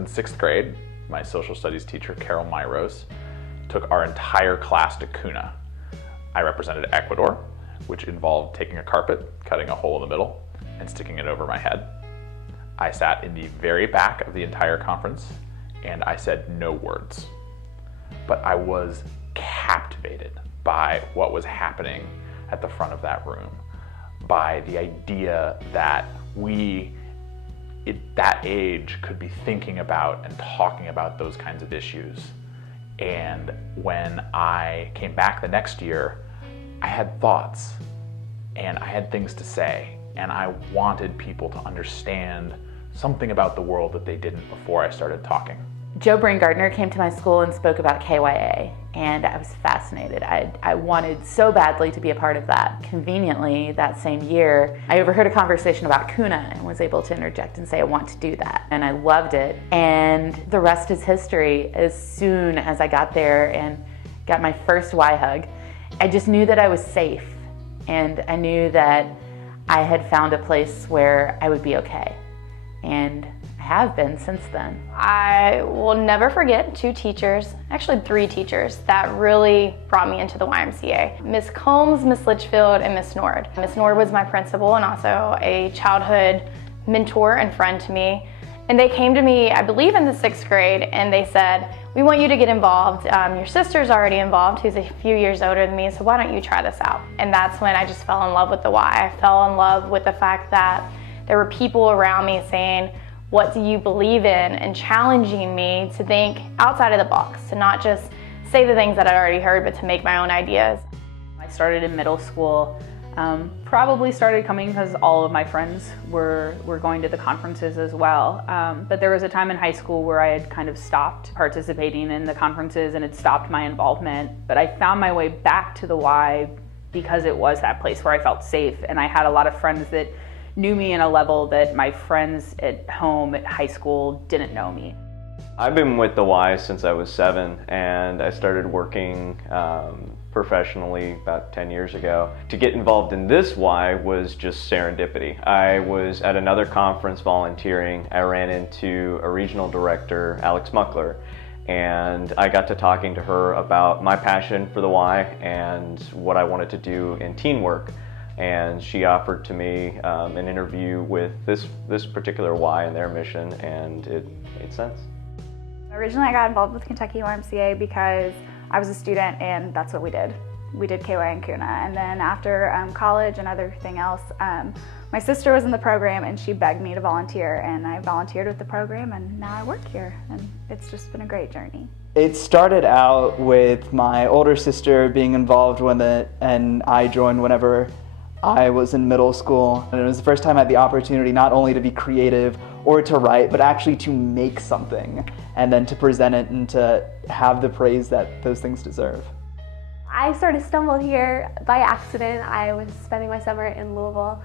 in 6th grade, my social studies teacher, Carol Myros, took our entire class to Cuna. I represented Ecuador, which involved taking a carpet, cutting a hole in the middle, and sticking it over my head. I sat in the very back of the entire conference, and I said no words. But I was captivated by what was happening at the front of that room, by the idea that we, at that age, could be thinking about and talking about those kinds of issues. And when I came back the next year, I had thoughts and I had things to say, and I wanted people to understand something about the world that they didn't before I started talking. Joe Brain-Gardner came to my school and spoke about KYA, and I was fascinated. I wanted so badly to be a part of that. Conveniently, that same year, I overheard a conversation about Cuna and was able to interject and say, I want to do that. And I loved it. And the rest is history. As soon as I got there and got my first Y hug, I just knew that I was safe. And I knew that I had found a place where I would be okay. And I have been since then. I will never forget 2 teachers, actually 3 teachers, that really brought me into the YMCA. Miss Combs, Miss Litchfield, and Miss Nord. Miss Nord was my principal and also a childhood mentor and friend to me. And they came to me, I believe in the 6th grade, and they said, we want you to get involved. Your sister's already involved, who's a few years older than me, so why don't you try this out? And that's when I just fell in love with the Y. I fell in love with the fact that there were people around me saying, what do you believe in? And challenging me to think outside of the box, to not just say the things that I'd already heard, but to make my own ideas. I started in middle school. Probably started coming because all of my friends were going to the conferences as well. But there was a time in high school where I had kind of stopped participating in the conferences and had stopped my involvement. But I found my way back to the Y because it was that place where I felt safe, and I had a lot of friends that knew me in a level that my friends at home at high school didn't know me. I've been with the Y since I was 7, and I started working professionally about 10 years ago. To get involved in this Y was just serendipity. I was at another conference volunteering. I ran into a regional director, Alex Muckler, and I got to talking to her about my passion for the Y and what I wanted to do in teen work. And she offered to me an interview with this particular Y and their mission, and it made sense. Originally I got involved with Kentucky YMCA because I was a student and that's what we did. We did KY and Cuna, and then after college and everything else, my sister was in the program and she begged me to volunteer, and I volunteered with the program, and now I work here, and it's just been a great journey. It started out with my older sister being involved with it, and I joined whenever I was in middle school, and it was the first time I had the opportunity not only to be creative or to write, but actually to make something and then to present it and to have the praise that those things deserve. I sort of stumbled here by accident. I was spending my summer in Louisville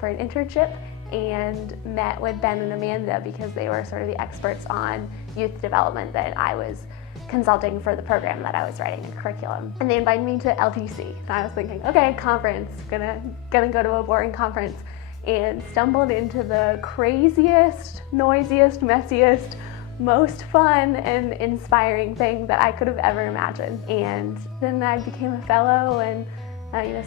for an internship and met with Ben and Amanda because they were sort of the experts on youth development that I was consulting for the program that I was writing a curriculum. And they invited me to LTC. And I was thinking, okay, conference, gonna go to a boring conference, and stumbled into the craziest, noisiest, messiest, most fun and inspiring thing that I could have ever imagined. And then I became a fellow and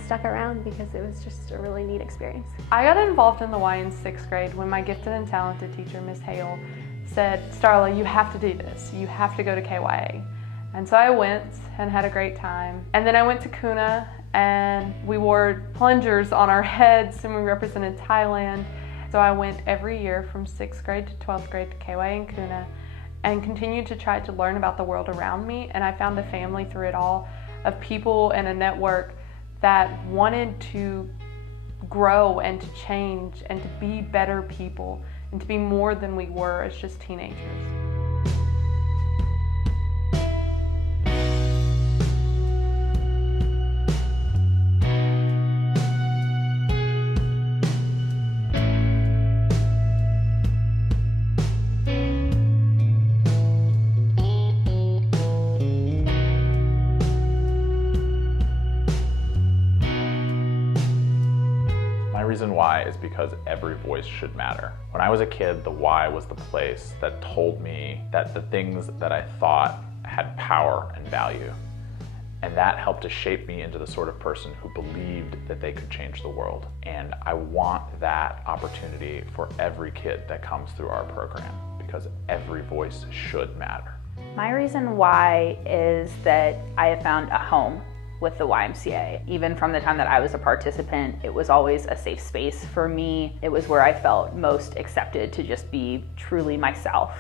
stuck around because it was just a really neat experience. I got involved in the Y in 6th grade when my gifted and talented teacher, Miss Hale, said, Starla, you have to do this. You have to go to KYA. And so I went and had a great time. And then I went to Cuna, and we wore plungers on our heads and we represented Thailand. So I went every year from 6th grade to 12th grade to KYA and Cuna and continued to try to learn about the world around me. And I found a family through it all of people and a network that wanted to grow and to change and to be better people and to be more than we were as just teenagers. My reason reason why is because every voice should matter. When I was a kid, the Y was the place that told me that the things that I thought had power and value. And that helped to shape me into the sort of person who believed that they could change the world. And I want that opportunity for every kid that comes through our program, because every voice should matter. My reason why is that I have found a home with the YMCA. Even from the time that I was a participant, it was always a safe space for me. It was where I felt most accepted to just be truly myself.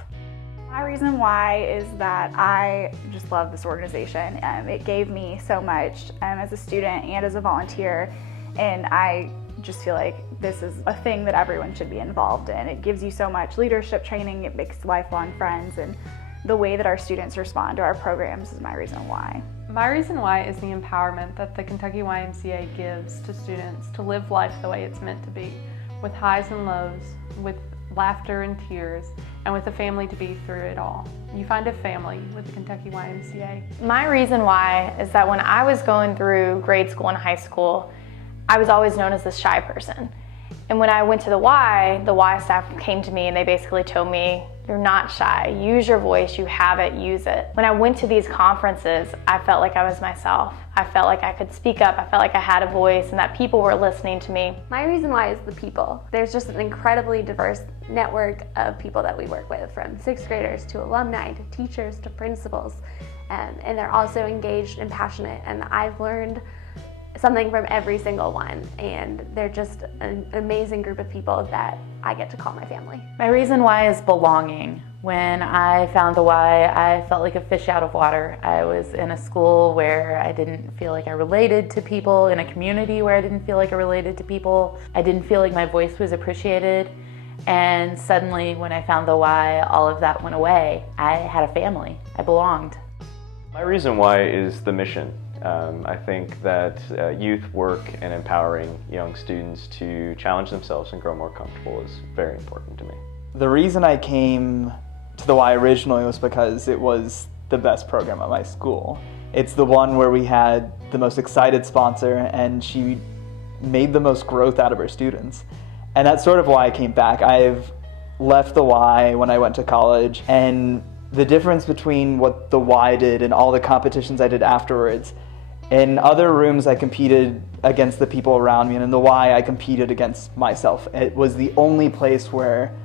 My reason why is that I just love this organization. It gave me so much as a student and as a volunteer, and I just feel like this is a thing that everyone should be involved in. It gives you so much leadership training, it makes lifelong friends, and the way that our students respond to our programs is my reason why. My reason why is the empowerment that the Kentucky YMCA gives to students to live life the way it's meant to be, with highs and lows, with laughter and tears, and with a family to be through it all. You find a family with the Kentucky YMCA. My reason why is that when I was going through grade school and high school, I was always known as this shy person. And when I went to the Y staff came to me and they basically told me, you're not shy, use your voice, you have it, use it. When I went to these conferences, I felt like I was myself. I felt like I could speak up, I felt like I had a voice and that people were listening to me. My reason why is the people. There's just an incredibly diverse network of people that we work with, from sixth graders to alumni to teachers to principals, and they're also engaged and passionate, and I've learned something from every single one, and they're just an amazing group of people that I get to call my family. My reason why is belonging. When I found the Y, I felt like a fish out of water. I was in a school where I didn't feel like I related to people, in a community where I didn't feel like I related to people. I didn't feel like my voice was appreciated. And suddenly, when I found the Y, all of that went away. I had a family. I belonged. My reason why is the mission. I think that youth work and empowering young students to challenge themselves and grow more comfortable is very important to me. The reason I came to the Y originally was because it was the best program at my school. It's the one where we had the most excited sponsor, and she made the most growth out of her students. And that's sort of why I came back. I've left the Y when I went to college, and the difference between what the Y did and all the competitions I did afterwards, in other rooms I competed against the people around me, and in the Y I competed against myself. It was the only place where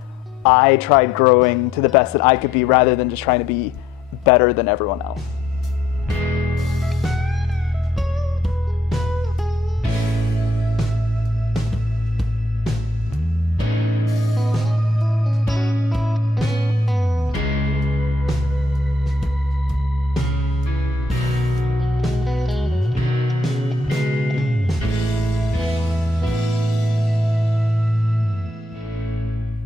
I tried growing to the best that I could be, rather than just trying to be better than everyone else.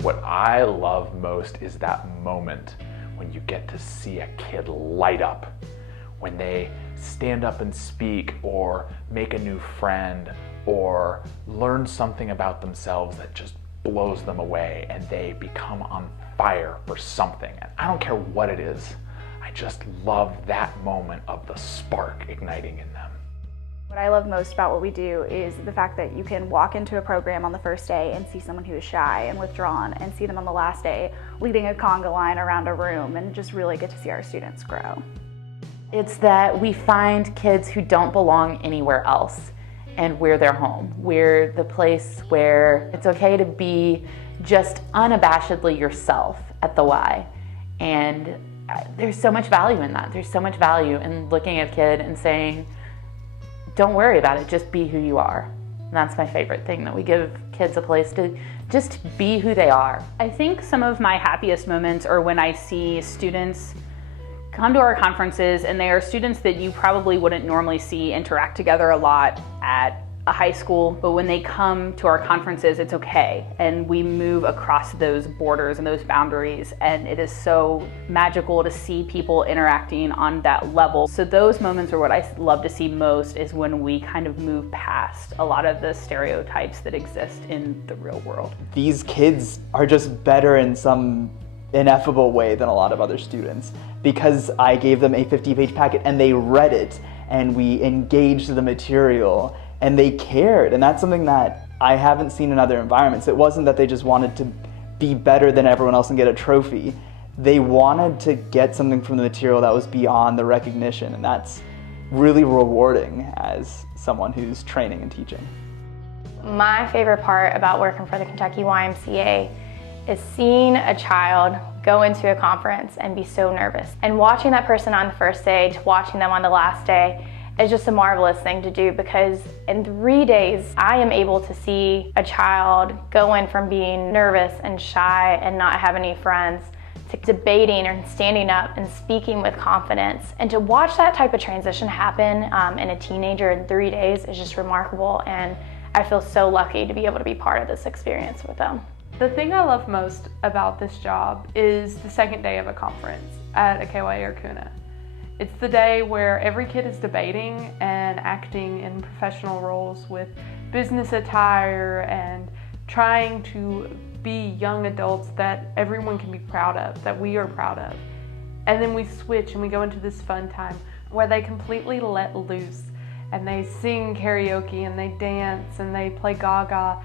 What I love most is that moment when you get to see a kid light up, when they stand up and speak, or make a new friend, or learn something about themselves that just blows them away, and they become on fire for something. And I don't care what it is, I just love that moment of the spark igniting in them. What I love most about what we do is the fact that you can walk into a program on the first day and see someone who is shy and withdrawn, and see them on the last day leading a conga line around a room, and just really get to see our students grow. It's that we find kids who don't belong anywhere else, and we're their home. We're the place where it's okay to be just unabashedly yourself at the Y. And there's so much value in that. There's so much value in looking at a kid and saying, don't worry about it, just be who you are. And that's my favorite thing, that we give kids a place to just be who they are. I think some of my happiest moments are when I see students come to our conferences, and they are students that you probably wouldn't normally see interact together a lot at a high school, but when they come to our conferences, it's okay. And we move across those borders and those boundaries, and it is so magical to see people interacting on that level. So those moments are what I love to see most, is when we kind of move past a lot of the stereotypes that exist in the real world. These kids are just better in some ineffable way than a lot of other students, because I gave them a 50-page packet and they read it, and we engaged the material, and they cared. And that's something that I haven't seen in other environments. It wasn't that they just wanted to be better than everyone else and get a trophy. They wanted to get something from the material that was beyond the recognition, and that's really rewarding as someone who's training and teaching. My favorite part about working for the Kentucky YMCA is seeing a child go into a conference and be so nervous. And watching that person on the first day to watching them on the last day is just a marvelous thing to do, because in 3 days, I am able to see a child go in from being nervous and shy and not have any friends to debating and standing up and speaking with confidence. And to watch that type of transition happen in a teenager in 3 days is just remarkable, and I feel so lucky to be able to be part of this experience with them. The thing I love most about this job is the second day of a conference at a KYA or Kuna. It's the day where every kid is debating and acting in professional roles with business attire and trying to be young adults that everyone can be proud of, that we are proud of. And then we switch and we go into this fun time where they completely let loose and they sing karaoke and they dance and they play Gaga,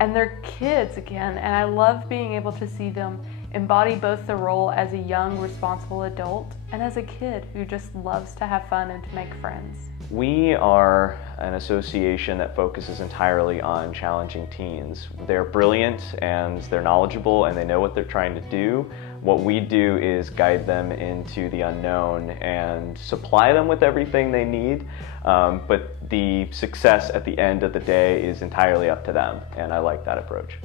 and they're kids again. And I love being able to see them embody both the role as a young, responsible adult and as a kid who just loves to have fun and to make friends. We are an association that focuses entirely on challenging teens. They're brilliant and they're knowledgeable and they know what they're trying to do. What we do is guide them into the unknown and supply them with everything they need, but the success at the end of the day is entirely up to them, and I like that approach.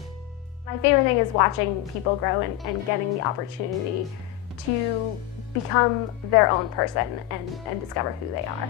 My favorite thing is watching people grow and getting the opportunity to become their own person and discover who they are.